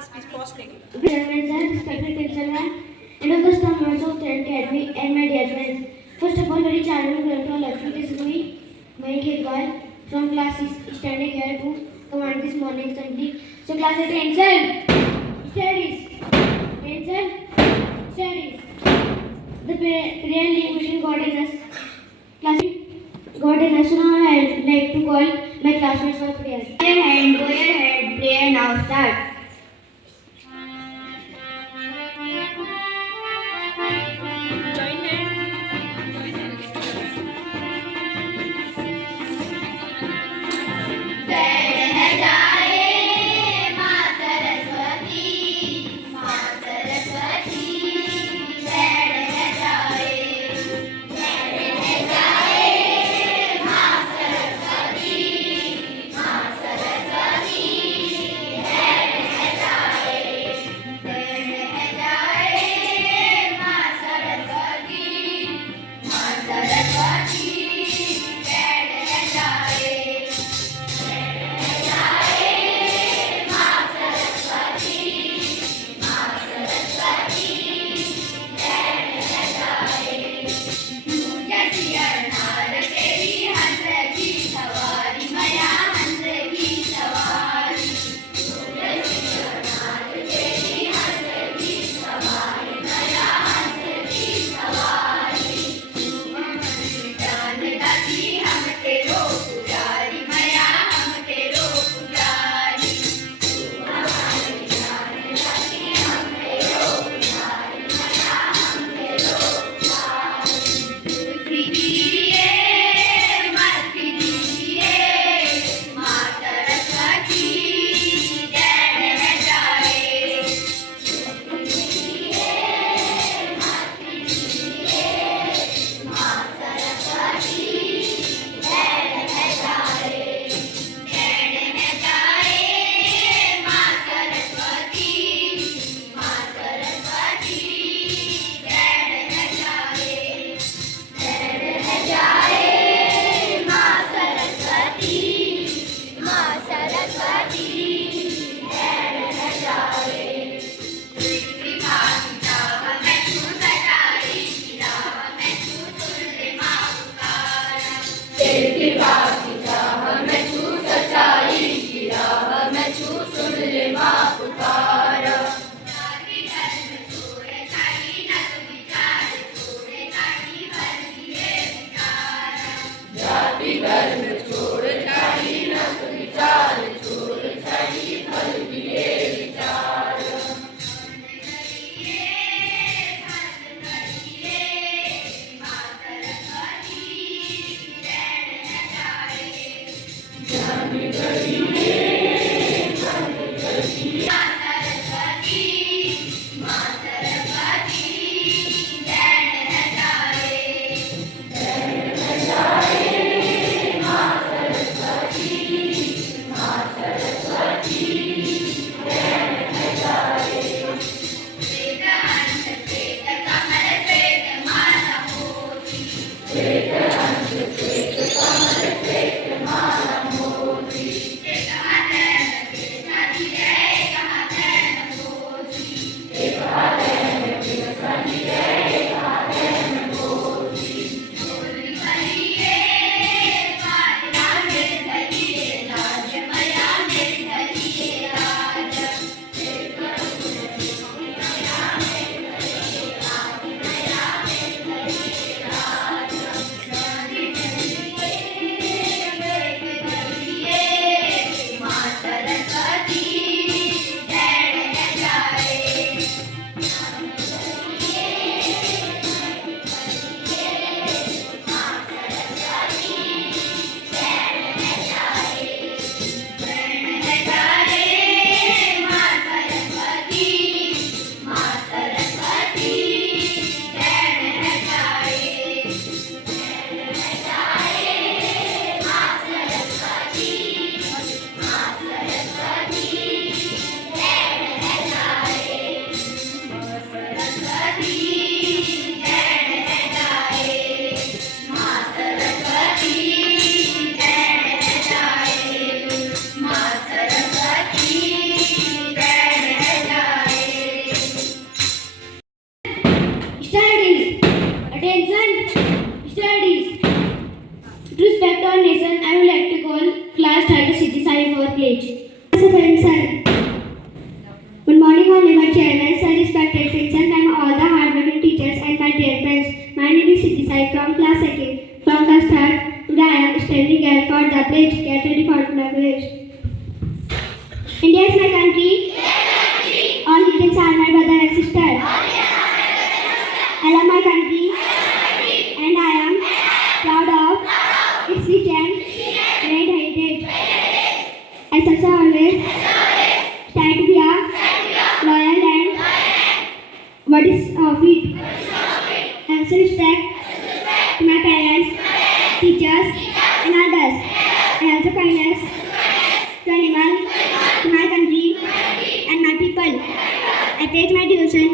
Chairman sir, respected principal and of the staff members of Trent Academy and my dear friends. First of all, very charming to all of you. This is me, Mayank Hedwal from class 6, standing here to command this morning assembly. So class attention, studies, attention, studies. The prayer mission God in us. Class God in us. So now I would like to call my classmates for prayer. Go ahead, prayer now start. Professor Sir. Good morning, honorable chairman, sir, respected principal, and all the hardworking teachers and my dear friends. My name is Siddhi Sai from class 2nd. From class 3rd, today I am standing here for the pledge. Get ready for the pledge. India is my country. All Indians are my brother and sister. I love my country, and I am proud of its rich and great heritage. I shall always stand to be a loyal and what is of it. I also respect to my parents, teachers, and others. I also kindness to animals, to my country, and my people. I pledge my devotion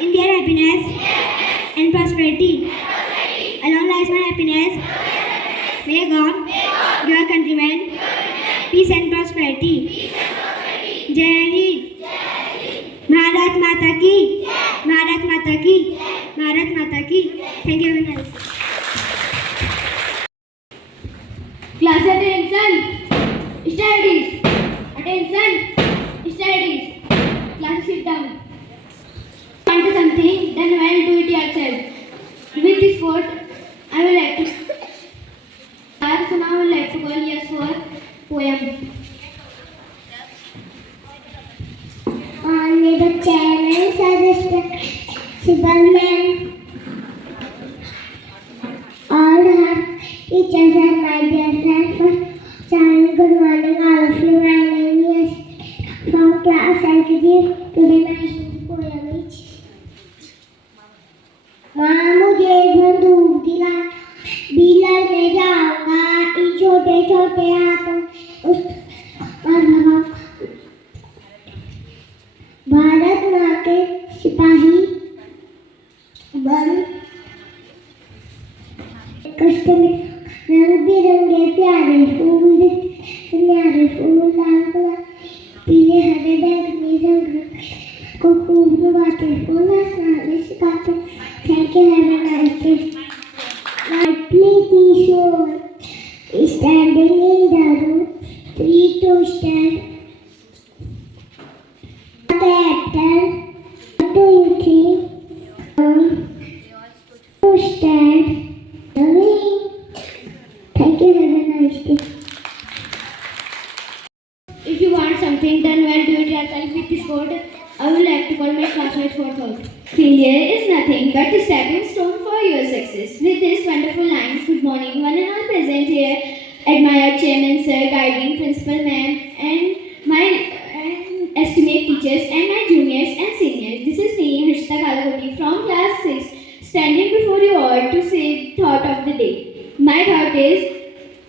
in their happiness and prosperity. Along lies my happiness. May God, your countrymen, peace and prosperity. जय हिंद. भारत माता की, भारत माता की, भारत माता की. Thank you very much. Class attention. Studies. Attention. Studies. Class sit down. Want something? Then well do it yourself. With this quote, I will like to. So now I would like to call yes for poem. Honorable Chairman, sir, respected Superman, all the teachers and my dear friends, first children, good morning, all of you. My name is from class LKG. Today my Hindi poem is माँ मुझे बंदूक दिला, भी लड़ने जाऊंगा, इन छोटे छोटे हाथों उस भारत माँ के सिपाही बन कष्ट में रंग बिरंगे प्यारे फूल लाल गुलाब पीले हरे बैंगनी रंग को खूब डुबाते फूल आसमान में सिखाते. Thank you, have a nice day. My pretty shore is standing in the room, free to stand. Captain, what do you think? To stand. Thank you, have a nice day. If you want something done well, do it yourself with this quote. I would like to call my classmates for thought. Failure is nothing but a stepping stone for your success. With these wonderful lines, good morning, one and all present here, admired chairman, sir, guiding principal, ma'am, and my estimate teachers and my juniors and seniors. This is me, Harshita Kalakoti from class 6, standing before you all to say thought of the day. My thought is,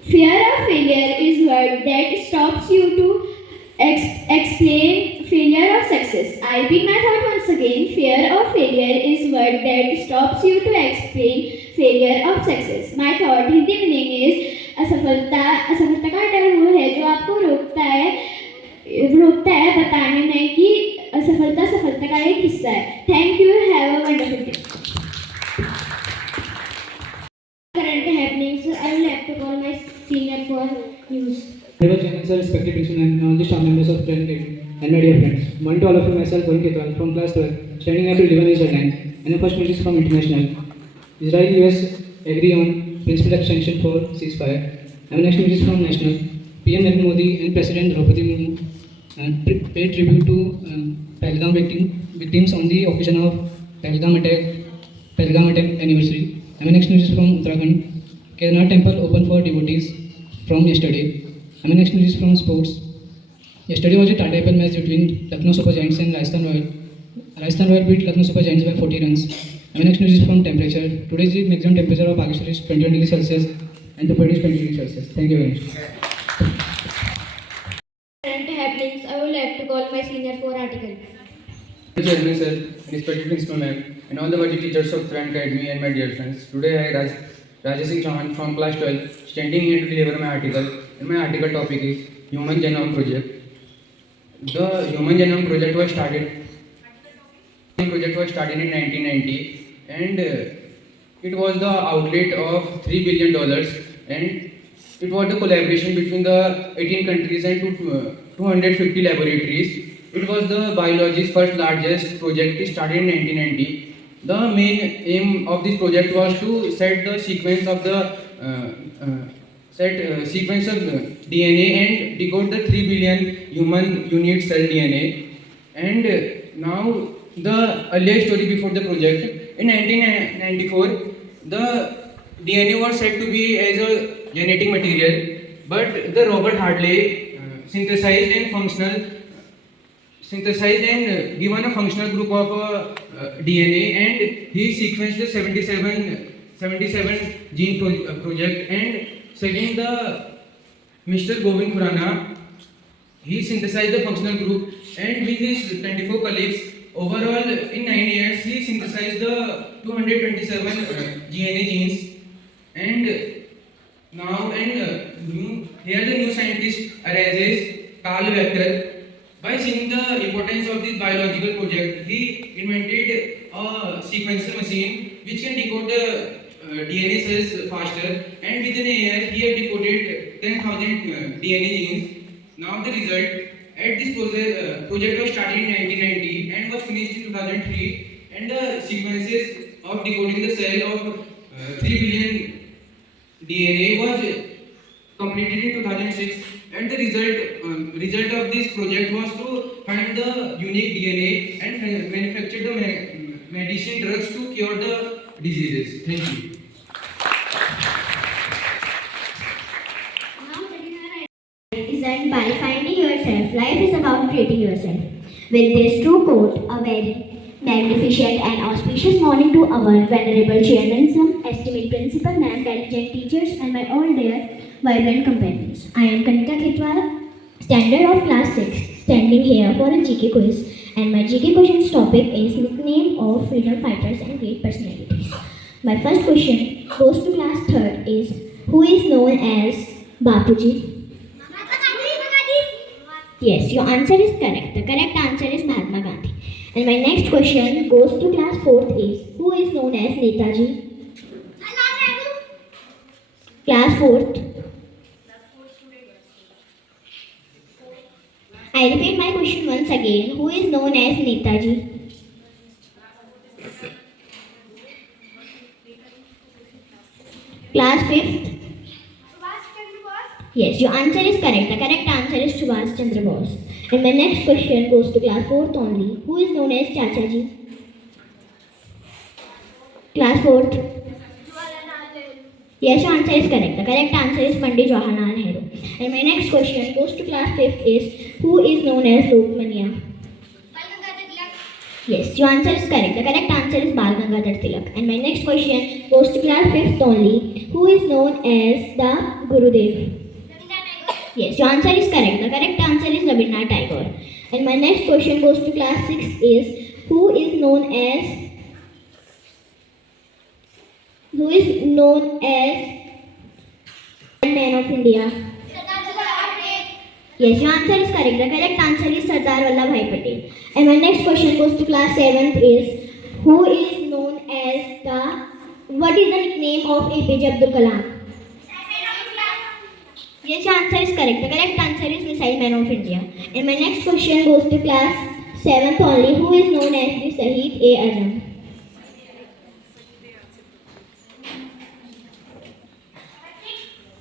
fear of failure is word that stops you to explain failure of success. I repeat my thought once again. Fear of failure is word that stops you to explain failure of success. My thought Hindi meaning is असफलता का डर वो है जो आपको रोकता है बताने में कि असफलता सफलता का एक हिस्सा है. Thank you. Have a wonderful day. Current happenings. I will have to call my senior for news. Honorable Chairman, sir, respected principal and all the staff members of Parent and my dear friends. Morning to all of you, myself, Varun Ketwal, from class 12, standing up to deliver these headlines. And the first message from international. Israel US agree on principal extension for ceasefire. And the next message from national. PM Narendra Modi and President Draupadi Murmu paid tribute to Pahalgam victims on the occasion of Pahalgam attack anniversary. And the next news is from Uttarakhand. Kedarnath temple open for devotees from yesterday. And the next news is from sports. Yesterday was a Tata IPL match between Lucknow Super Giants and Rajasthan Royal. Rajasthan Royal beat Lucknow Super Giants by 40 runs. And the next news is from temperature. Today's the maximum temperature of Pakistan is 21 degrees Celsius and the Dubai is 20 degrees Celsius. Thank you very much. Current happenings. I would like to call my senior for article. Chairman sir, respected principal ma'am, and all the worthy teachers of Trent Academy and my dear friends. Today I, Rajesh Singh Chauhan from class 12, standing here to deliver my article. And my article topic is Human Genome Project. The Human Genome Project was started in 1990, and it was the outlet of $3 billion, and it was the collaboration between the 18 countries and 250 laboratories. It was the biology's first largest project. It started in 1990. The main aim of this project was to set the sequence of the sequence of DNA and decode the 3 billion human unit cell DNA. And now the earlier story before the project, in 1994, the DNA was said to be as a genetic material, but the Robert Hartley synthesized and given a functional group of DNA, and he sequenced the 77 gene project. And second, the Mr. Govind Khurana, he synthesized the functional group, and with his 24 colleagues, overall in 9 years, he synthesized the 227 GNA genes. And now, here the new scientist arises, Carl Becker. By seeing the importance of this biological project, he invented a sequencer machine which can decode the DNA cells faster, and within a year he had decoded 10,000 DNA genes. Now the result, at this project was started in 1990 and was finished in 2003, and the sequences of decoding the cell of 3 billion DNA was completed in 2006, and the result of this project was to find the unique DNA and manufacture the medicine drugs to cure the diseases. Thank you. Now the isn't by finding yourself. Life is about creating yourself. With this true quote, a very magnificent and auspicious morning to our venerable chairman, some estimate principal, ma'am, diligent teachers, and my all dear vibrant companions. I am Kanika Khitwal, standard of class 6, standing here for a GK quiz, and my GK questions topic is nickname of freedom fighters and great personalities. My first question goes to class 3rd is who is known as Bapuji? Yes, your answer is correct. The correct answer is Mahatma Gandhi. And my next question goes to class 4th is who is known as Netaji? Class 4th. I repeat my question once again. Who is known as Netaji? Class 5th. Yes, your answer is correct. The correct answer is Subhash Chandra Bose. And my next question goes to class 4th only. Who is known as Chachaji? Class 4th. Yes, your answer is correct. The correct answer is Pandit Jawaharlal Nehru. And my next question goes to class 5th is who is known as Lokmanya? Yes, your answer is correct. The correct answer is Bal Gangadhar Tilak. And my next question goes to class 5th only. Who is known as the Gurudev? Yes, your answer is correct. The correct answer is Rabindranath Tagore. And my next question goes to class 6 is who is known as Man of India? Yes, your answer is correct. The correct answer is Sardar Vallabhbhai Patel. And my next question goes to class 7th is who is known as what is the nickname of APJ Abdul Kalam? Yes, your answer is correct. The correct answer is Missile Man of India. And my next question goes to class 7th only. Who is known as the Shahid A. Azam?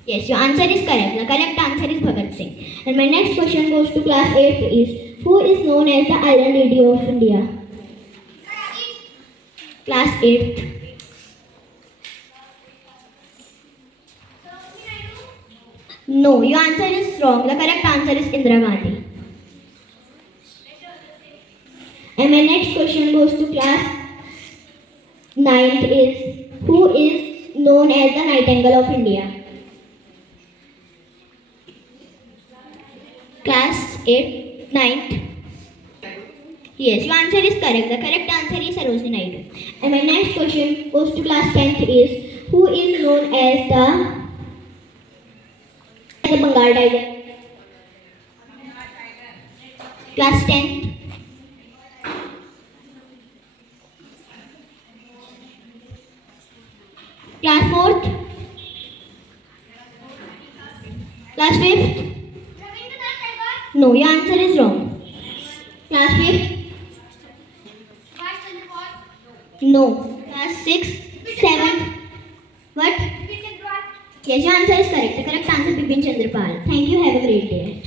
Yes, your answer is correct. The correct answer is Bhagat Singh. And my next question goes to class 8th is who is known as the Iron Lady of India? Class 8th. No, your answer is wrong. The correct answer is Indira Gandhi. And my next question goes to class 9th is who is known as the Nightingale of India? Class 8th, 9th. Yes, your answer is correct. The correct answer is Sarojini Naidu. And my next question goes to class 10th is who is known as the Bengal tiger? Class 10th. Class 4th. Class 5th. No, No, your answer is wrong. Class 5th? No. Class 6th, 7th? What? Yes, your answer is correct. The correct answer is Bipin Chandra Pal. Thank you. Have a great day.